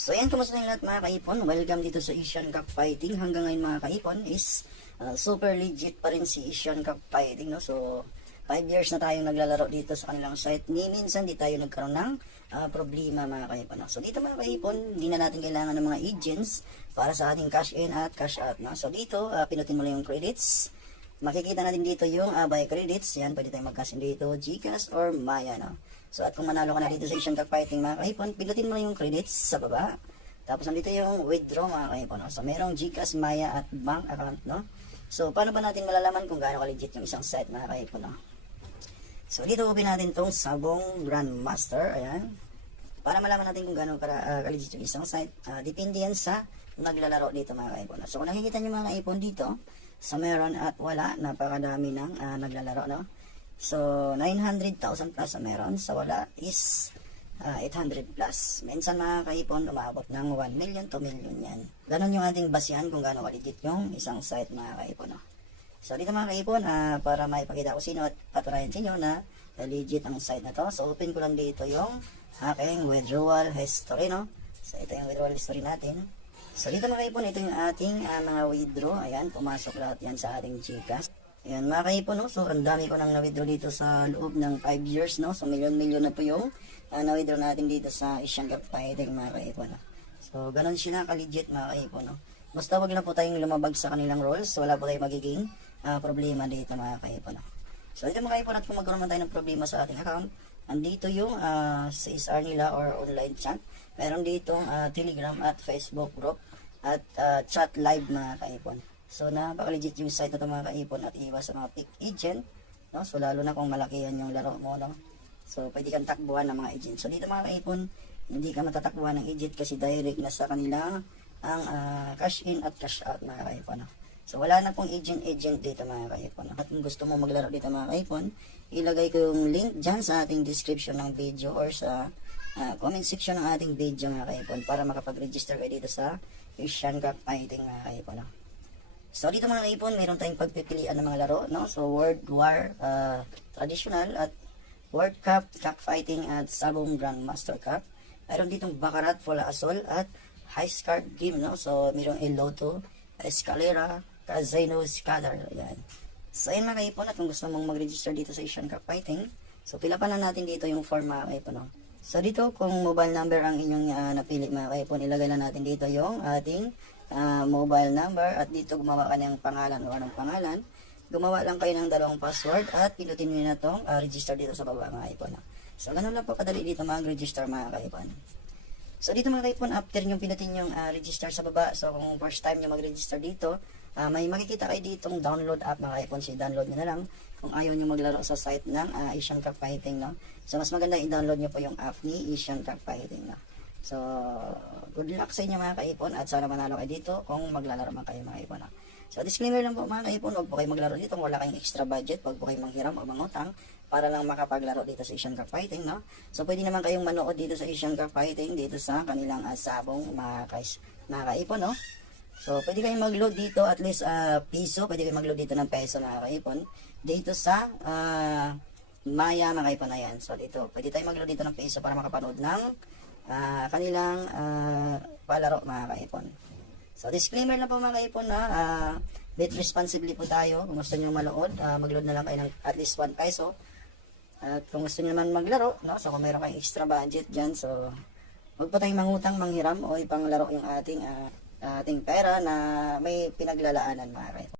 So ayan, kumusta na lahat mga kaipon? Welcome dito sa Asian Cup Fighting. Hanggang ngayon mga kaipon is super legit pa rin si Asian Cup Fighting, no? So 5 years na tayong naglalaro dito sa kanilang site. Ni minsan di tayo nagkaroon ng problema mga kaipon, no? So dito mga kaipon, hindi na natin kailangan ng mga agents para sa ating cash in at cash out, no? So dito, pinutin mo lang yung credits. Makikita natin dito yung buy credits. Yan, pwede tayong mag-cash in dito, GCash or Maya, no? So at kung manalo ka na dito sa Asian Cup Fighting mga kaipon, pinutin mo lang yung credits sa baba. Tapos nandito yung withdraw mga kaipon, no? So merong GCash, Maya at bank account, no? So paano ba natin malalaman kung gaano ka-legit yung isang site mga kaipon, no? So dito open natin tong Sabong Grandmaster, ayan. Para malaman natin kung gaano ka-legit yung isang site, depende yan sa naglalaro dito mga kaipon, no? So kung nakikita nyo mga kaipon dito, sa meron at wala, napakadami ng naglalaro, no? So 900,000 plus sa meron, sa wala is 800 plus. Minsan mga kaipon, umabot ng 1 million, 2 million yan. Ganon yung ating basihan kung gaano ka-legit yung isang site mga kaipon, no? So dito mga kaipon, para maipakita ko sino at patunayan sa inyo na legit ang site na to. So open ko lang dito yung aking withdrawal history, no? So ito yung withdrawal history natin. So dito mga kaipon, ito yung ating mga withdraw. Ayan, pumasok lahat yan sa ating GCash. Ayan mga kaipon, no? So ang dami ko nang na-withdraw dito sa loob ng 5 years, no? So milyon-milyon na po yung na-withdraw natin dito sa Asian Cup Fighting mga kaipon, no? So ganun sila ka-legit mga kaipon, no? Basta wag na po tayong lumabag sa kanilang rules. Wala po tayong magiging problema dito mga kaipon, no? So dito mga kaipon, at kung magkaroon man tayo ng problema sa ating account, andito yung CSR nila or online chat. Meron ditong Telegram at Facebook group at chat live mga kaipon. So napaka-legit yung site na ito mga kaipon, at iwas sa mga fake agent, no? So lalo na kung malakihan yung laro mo, no? So pwede kang takbuhan ng mga agent. So dito mga kaipon, hindi ka matatakbuhan ng agent kasi direct na sa kanila ang cash in at cash out mga kaipon, no? So wala na pong agent dito mga kaipon, no? At kung gusto mo maglaro dito mga kaipon, ilagay ko yung link dyan sa ating description ng video or sa comment section ng ating video mga kaipon, para makapag-register kayo dito sa Asian Cup Fighting mga kaipon, no? So dito mga kaipon, mayroon tayong pagpipilian ng mga laro, no? So World War Traditional at World Cup, Cup Fighting at Sabong Grandmaster Cup. Mayroon ditong Baccarat, Fola Asol at High Card Game, no? So mayroong Eloto, Escalera, Casino, Scatter. Ayan. So ayun mga kaipon, at kung gusto mong mag-register dito sa Asian Cup Fighting, so pilapan lang natin dito yung form mga kaipon, no? So dito, kung mobile number ang inyong napili mga kaipon, ilagay lang natin dito yung ating mobile number, at dito gumawa ka ng pangalan o anong pangalan. Gumawa lang kayo ng dalawang password at pinutin nyo na itong register dito sa baba mga kaipon, no? So ganun lang po kadali dito mag-register mga kaipon. So dito mga kaipon, after nyo pinutin yung register sa baba, so kung first time nyo mag-register dito, may makikita kayo ditong download app mga kaipon. So download nyo na lang kung ayaw nyo maglaro sa site ng Asian Cup Fighting, no? So mas maganda i-download nyo po yung app ni Asian Cup Fighting, no? So good luck sa inyo mga kaipon, at sana manalo kayo dito kung maglalaro man kayo mga kaipon, no? So disclaimer lang po mga kaipon, huwag po kayo maglaro dito kung wala kayong extra budget. Huwag po kayong manghiram o mangutang para lang makapaglaro dito sa Asian Cup Fighting, no? So pwede naman kayong manood dito sa Asian Cup Fighting dito sa kanilang Sabong mga kaipon, no? So pwede kayong mag-load dito at least piso, pwede kayong mag-load dito ng peso mga kaipon dito sa Maya mga kaipon na yan. So dito pwede tayong mag-load dito ng peso para makapanood ng kanilang palaro mga kaipon. So disclaimer lang po mga kaipon na bet responsibly po tayo. Kung gusto nyo malood, mag-load na lang kayo ng at least 1 peso. At kung gusto nyo naman maglaro, no? So kung mayroon kayong extra budget dyan, so huwag po tayong mangutang, manghiram o ipanglaro yung ating pera na may pinaglalaanan mga kaipon.